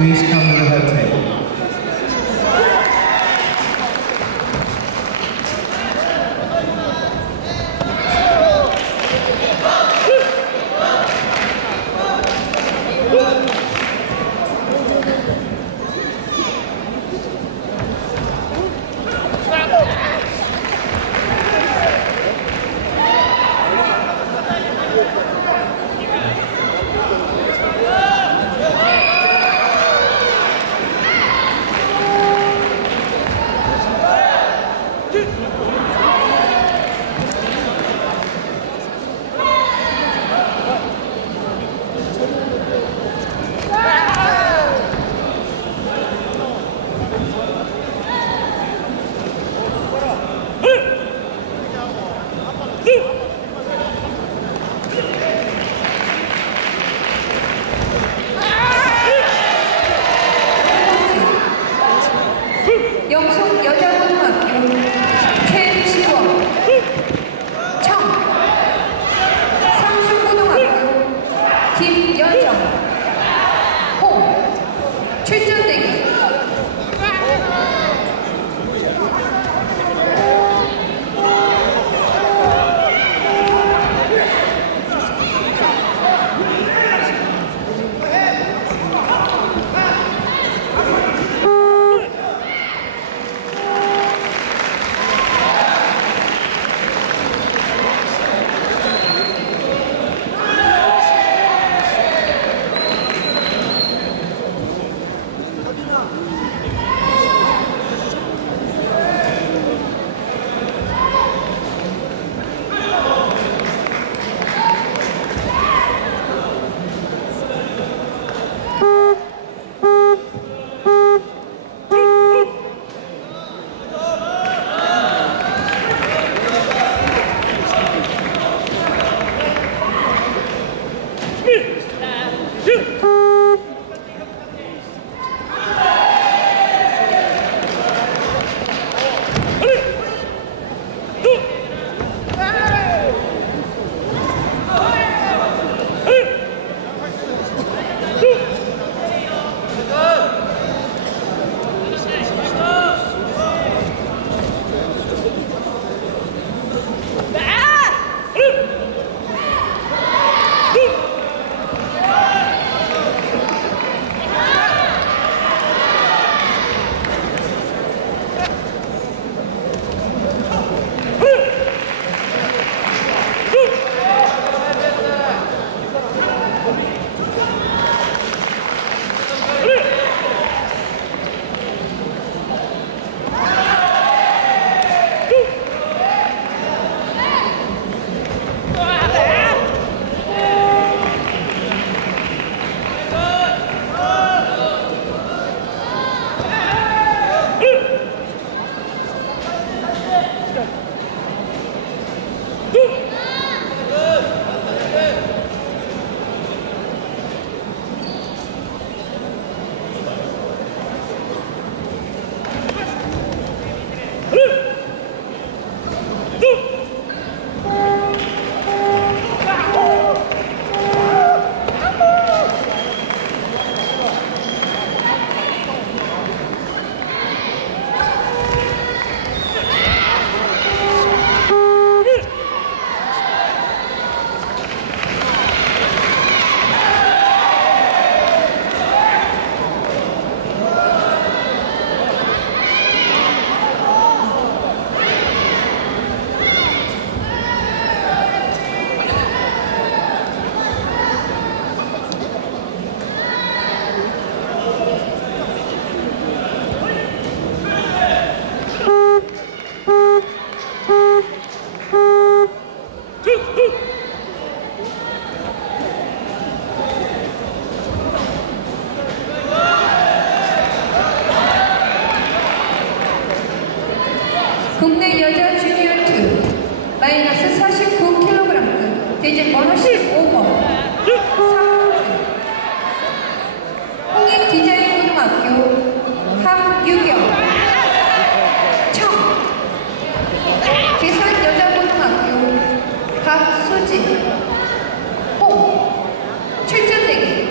Please come to the head table. 영숙 여자고등학교 최시원, 청, 상순고등학교 김여정, 홍, 출전대기. 국내 여자 주니어 2 마이너스 49kg 대진 번호 15번 상호준, 홍익디자인고등학교 함유경, 청, 계산여자고등학교 박수진, 홍, 출전대기.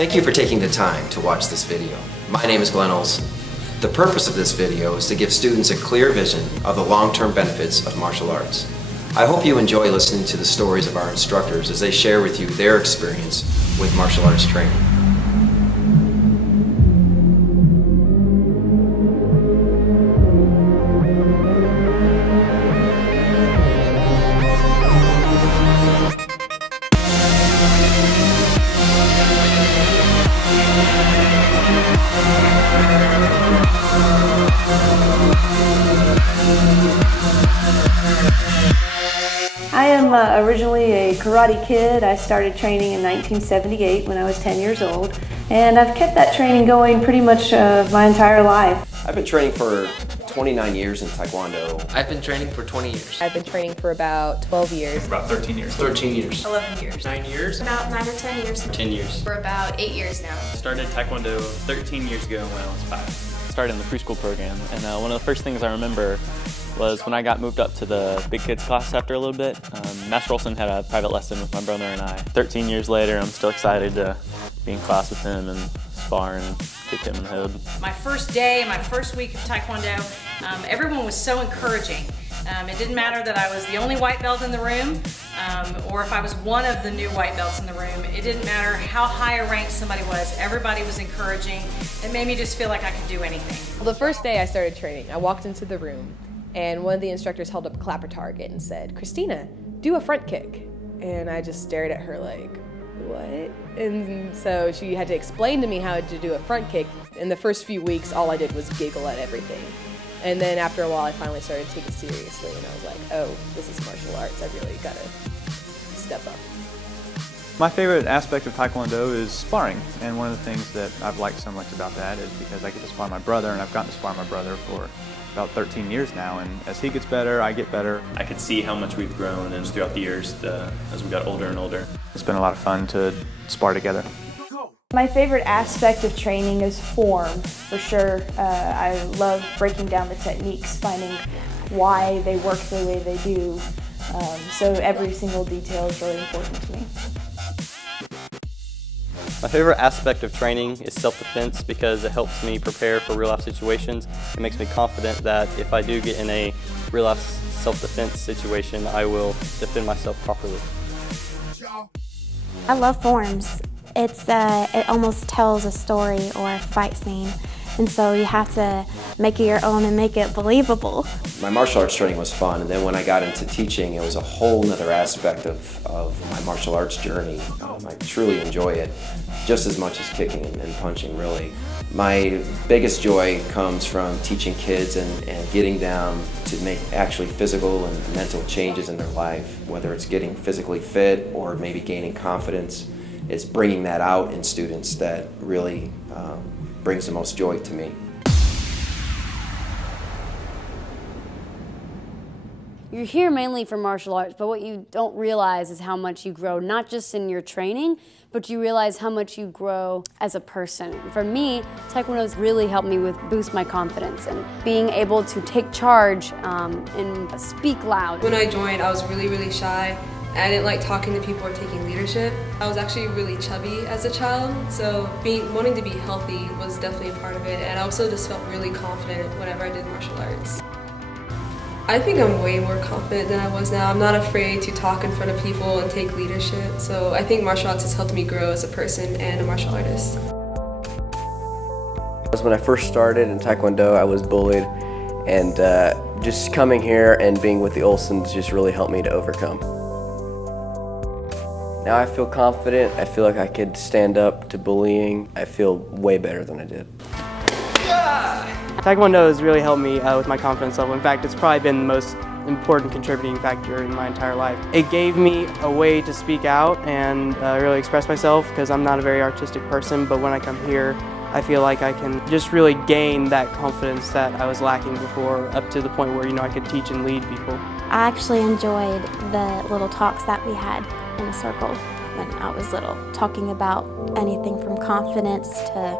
Thank you for taking the time to watch this video. My name is Glenn Olson. The purpose of this video is to give students a clear vision of the long-term benefits of martial arts. I hope you enjoy listening to the stories of our instructors as they share with you their experience with martial arts training. I am originally a karate kid. I started training in 1978 when I was 10 years old, and I've kept that training going pretty much my entire life. I've been training for 29 years in Taekwondo. I've been training for 20 years. I've been training for about 12 years. About 13 years. 13 years. 11 years. 9 years. About 9 or 10 years. 10 years. For about 8 years now. Started Taekwondo 13 years ago when I was 5. Started in the preschool program, and one of the first things I remember was when I got moved up to the big kids class after a little bit. Master Olson had a private lesson with my brother and I. 13 years later, I'm still excited to be in class with him and spar and kick him in the head. My first day, my first week of Taekwondo, everyone was so encouraging. It didn't matter that I was the only white belt in the room, or if I was one of the new white belts in the room. It didn't matter how high a rank somebody was. Everybody was encouraging. It made me just feel like I could do anything. Well, the first day I started training, I walked into the room and one of the instructors held up a clapper target and said, "Christina, do a front kick." And I just stared at her like, what? And so she had to explain to me how to do a front kick. In the first few weeks, all I did was giggle at everything. And then after a while, I finally started taking it seriously, and I was like, oh, this is martial arts. I really gotta step up. My favorite aspect of Taekwondo is sparring, and one of the things that I've liked so much about that is because I get to spar my brother, and I've gotten to spar my brother for about 13 years now, and as he gets better, I get better. I could see how much we've grown and throughout the years as we got older and older. It's been a lot of fun to spar together. My favorite aspect of training is form, for sure. I love breaking down the techniques, finding why they work the way they do. So every single detail is really important to me. My favorite aspect of training is self-defense because it helps me prepare for real-life situations. It makes me confident that if I do get in a real-life self-defense situation, I will defend myself properly. I love forms. It almost tells a story or a fight scene, and so you have to make it your own and make it believable. My martial arts training was fun, and then when I got into teaching, it was a whole nother aspect of my martial arts journey. I truly enjoy it just as much as kicking and punching, really. My biggest joy comes from teaching kids and getting them to make actually physical and mental changes in their life, whether it's getting physically fit or maybe gaining confidence. It's bringing that out in students that really brings the most joy to me. You're here mainly for martial arts, but what you don't realize is how much you grow, not just in your training, but you realize how much you grow as a person. For me, Taekwondo's really helped me boost my confidence and being able to take charge and speak loud. When I joined, I was really shy. I didn't like talking to people or taking leadership. I was actually really chubby as a child, so wanting to be healthy was definitely a part of it, and I also just felt really confident whenever I did martial arts. I think I'm way more confident than I was now. I'm not afraid to talk in front of people and take leadership, so I think martial arts has helped me grow as a person and a martial artist. When I first started in Taekwondo, I was bullied, and just coming here and being with the Olsons just really helped me to overcome. Now I feel confident. I feel like I could stand up to bullying. I feel way better than I did. Taekwondo has really helped me with my confidence level. In fact, it's probably been the most important contributing factor in my entire life. It gave me a way to speak out and really express myself because I'm not a very artistic person, but when I come here, I feel like I can just really gain that confidence that I was lacking before, up to the point where, I could teach and lead people. I actually enjoyed the little talks that we had in a circle when I was little, talking about anything from confidence to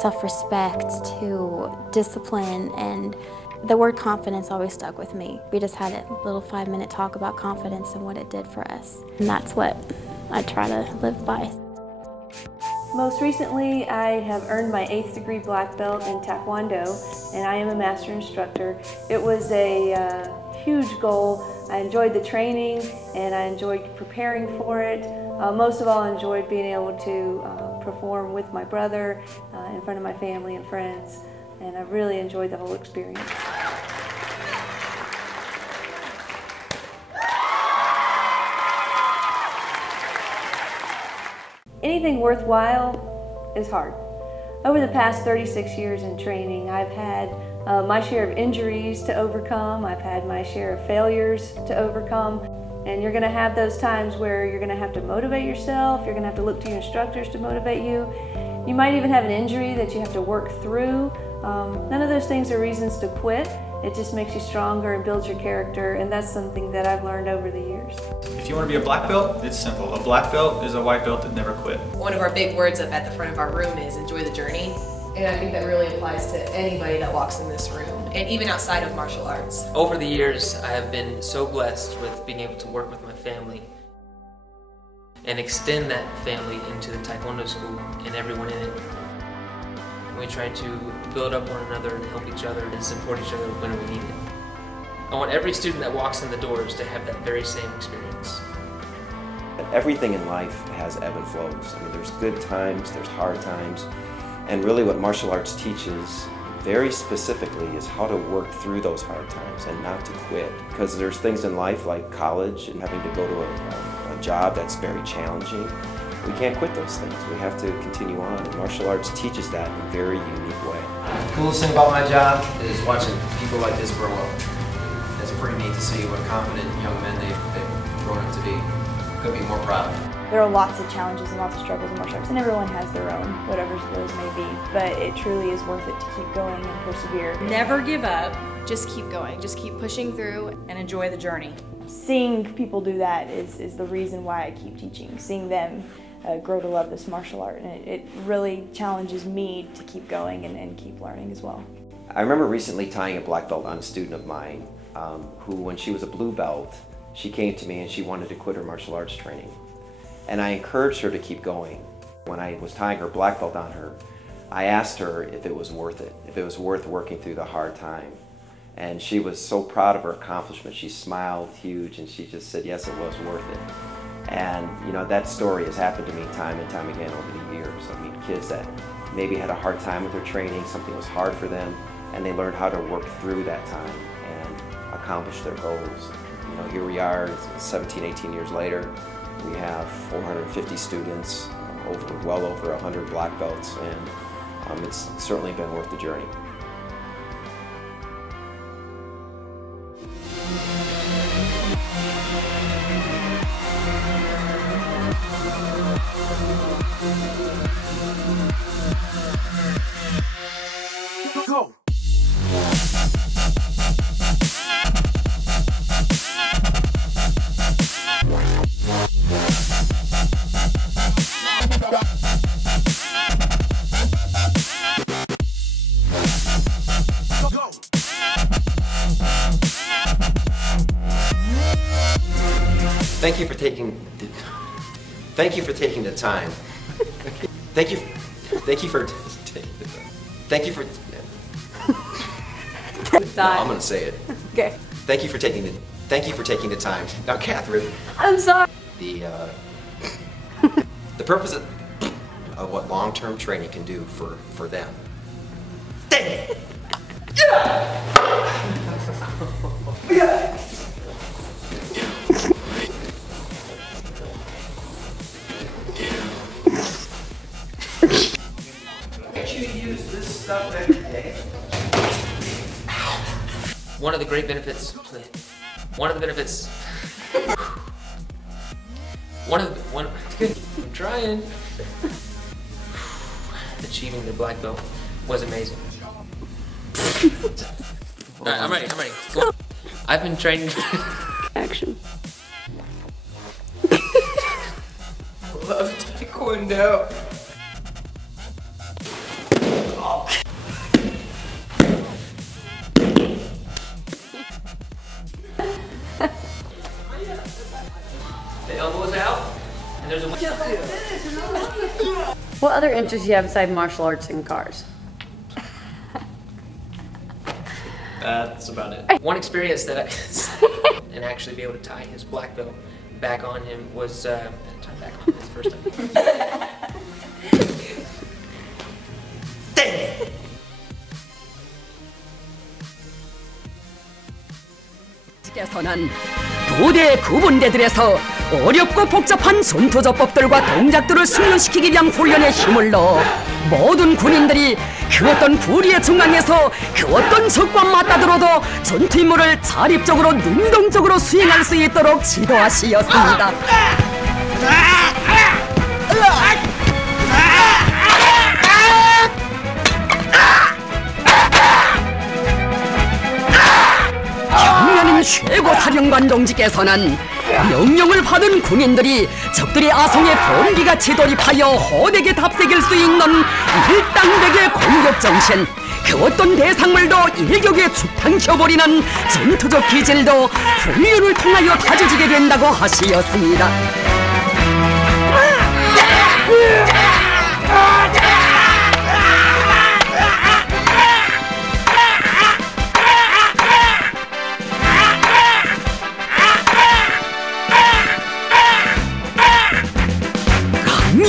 self-respect to discipline, and the word confidence always stuck with me. We just had a little 5-minute talk about confidence and what it did for us, and that's what I try to live by. Most recently, I have earned my 8th degree black belt in Taekwondo, and I am a master instructor. It was a huge goal. I enjoyed the training, and I enjoyed preparing for it. Most of all, I enjoyed being able to perform with my brother in front of my family and friends, and I really enjoyed the whole experience. Anything worthwhile is hard. Over the past 36 years in training, I've had my share of injuries to overcome, I've had my share of failures to overcome, and you're going to have those times where you're going to have to motivate yourself, you're going to have to look to your instructors to motivate you. You might even have an injury that you have to work through. None of those things are reasons to quit. It just makes you stronger and builds your character, and that's something that I've learned over the years. If you want to be a black belt, it's simple. A black belt is a white belt that never quit. One of our big words up at the front of our room is enjoy the journey. And I think that really applies to anybody that walks in this room, and even outside of martial arts. Over the years, I have been so blessed with being able to work with my family and extend that family into the Taekwondo school and everyone in it. We try to build up one another and help each other and support each other when we need it. I want every student that walks in the doors to have that very same experience. Everything in life has ebb and flows. I mean, there's good times, there's hard times, and really what martial arts teaches very specifically is how to work through those hard times and not to quit. Because there's things in life like college and having to go to a job that's very challenging. We can't quit those things. We have to continue on, and martial arts teaches that in a very unique way. The coolest thing about my job is watching people like this grow up. It's pretty neat to see what confident young men they've grown up to be. Couldn't be more proud. There are lots of challenges and lots of struggles in martial arts, and everyone has their own, whatever those may be, but it truly is worth it to keep going and persevere. Never give up, just keep going, just keep pushing through and enjoy the journey. Seeing people do that is the reason why I keep teaching, seeing them grow to love this martial art, and it really challenges me to keep going and keep learning as well. I remember recently tying a black belt on a student of mine who, when she was a blue belt, she came to me and she wanted to quit her martial arts training. And I encouraged her to keep going. When I was tying her black belt on her, I asked her if it was worth it, if it was worth working through the hard time. And she was so proud of her accomplishment. She smiled huge and she just said, yes, it was worth it. And you know, that story has happened to me time and time again over the years. I mean, kids that maybe had a hard time with their training, something was hard for them, and they learned how to work through that time and accomplish their goals. You know, here we are, 17, 18 years later. We have 450 students, well over 100 black belts, and it's certainly been worth the journey. Go! Thank you for taking the time. Thank you for no, I'm gonna say it. Okay. Thank you for taking the time. Now, Catherine. I'm sorry. The purpose of what long-term training can do for them. Dang it! Yeah! One of the great benefits, I'm trying. Achieving the black belt was amazing. Alright, I'm ready. Go on. I've been training. Action. I love Taekwondo. The elbow is out, and there's a... What other interests do you have beside martial arts and cars? That's about it. One experience that I and actually be able to tie his black belt back on him was tie back on his first time. 께서는 부대 구분대들에서 어렵고 복잡한 전투조법들과 동작들을 숙련시키기 위한 훈련에 힘을 넣어 모든 군인들이 그 어떤 불의의 중앙에서 그 어떤 적과 맞다들어도 전투 임무를 자립적으로 능동적으로 수행할 수 있도록 지도하시었습니다. 경련인 최고사령관 동지께서는 명령을 받은 군인들이 적들의 아성에 번개같이 돌입하여 호되게 답새길 수 있는 일당백의 공격정신, 그 어떤 대상물도 일격에 죽탕켜버리는 전투적 기질도 훈련을 통하여 다져지게 된다고 하시었습니다.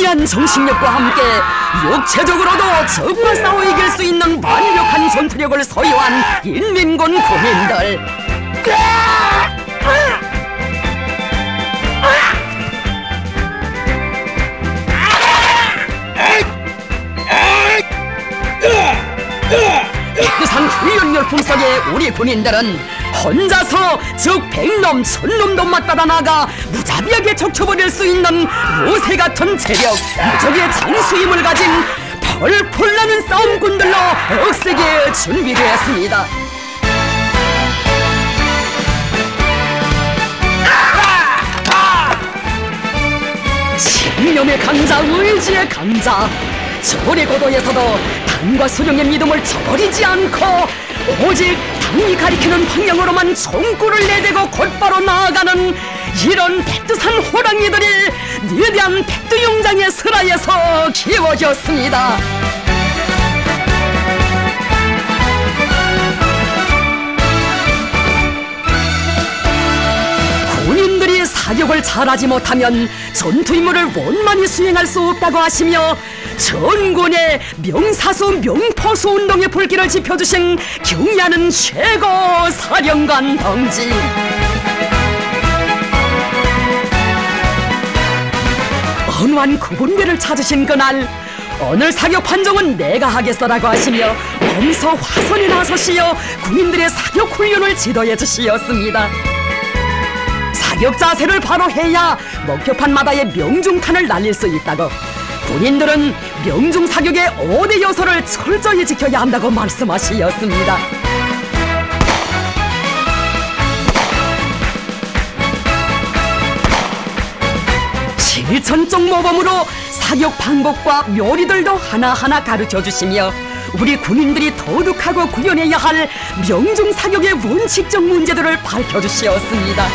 강한 정신력과 함께 육체적으로도 적과 싸워 이길 수 있는 완벽한 전투력을 소유한 인민군 군인들. 따뜻한 훈련 열풍 속에 우리 군인들은 혼자서 적 100놈, 1000놈도 맞받아 나가 무자비하게 적쳐버릴 수 있는 요새 같은 체력, 무적의 장수임을 가진 펄펄 나는 싸움꾼들로 억세게 준비되었습니다. 신념의 강자, 의지의 강자, 저울의 고도에서도 당과 수령의 믿음을 저버리지 않고 오직 당이 가리키는 방향으로만 총구를 내대고 곧바로 나아가는 이런 백두산 호랑이들이 위대한 백두용장의 슬하에서 키워졌습니다. 군인들이 사격을 잘하지 못하면 전투 임무를 원만히 수행할 수 없다고 하시며 전군의 명사수 명포수 운동의 불길을 지펴주신 경의하는 최고 사령관 동지. 언한 구분대를 찾으신 그날, 오늘 사격 판정은 내가 하겠어라고 하시며 범서 화선에 나서시어 군인들의 사격 훈련을 지도해 주시었습니다. 사격 자세를 바로 해야 목표판마다의 명중탄을 날릴 수 있다고, 군인들은 명중 사격의 5대 요소를 철저히 지켜야 한다고 말씀하시었습니다. 실천적 모범으로 사격 방법과 묘리들도 하나하나 가르쳐 주시며 우리 군인들이 도둑하고 구현해야 할 명중 사격의 원칙적 문제들을 밝혀 주시었습니다.